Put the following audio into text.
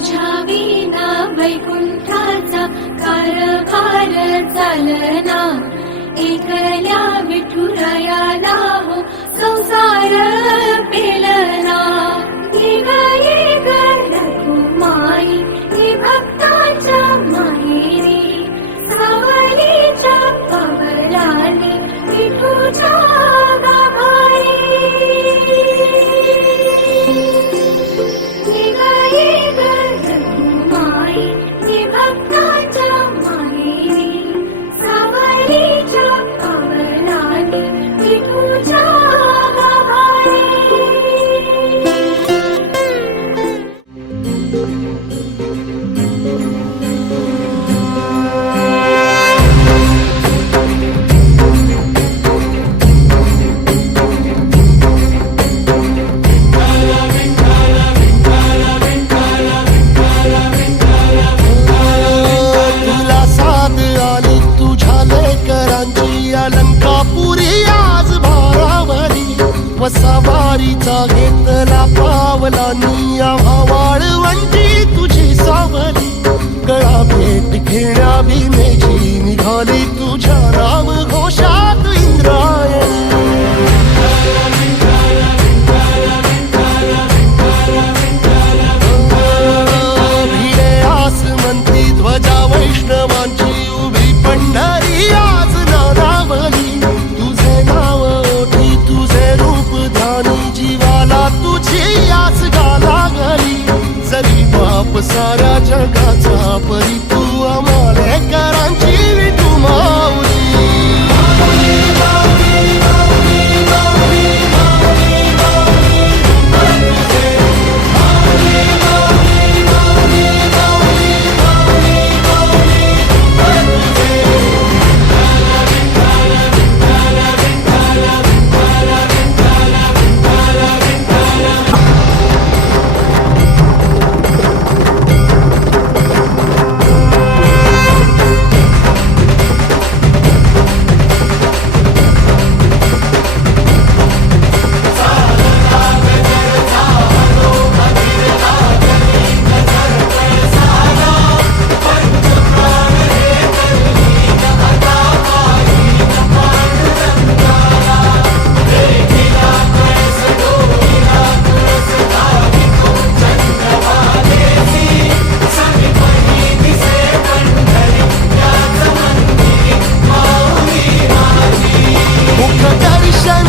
तुझ्या विना वैकुंठाचा कारभार चालना, एकल्या विठुरायाला हो संसार पेलना. निघाली रघुमाई ही भक्ताच्या माहेरी, सावलीच्या पवनाने विठूच्या गाभारी. वसावारीचा घेतला पावला निया वाळवंटी तुझी सावली. गळा भेट घेण्या भीमेची निघाली तुझ्या राम घोषात इंद्रायणी. भिडे आसमंती ध्वजा वैष्णवांची उभी पंढरी आज नारावली. तुझे नाव ओठी तुझे रूप ध्यानी जीवाला तुझी आस लागली. जरी बाप साऱ्या जगाचा परी तू आमालेकरांची विठू माऊली. दर्शन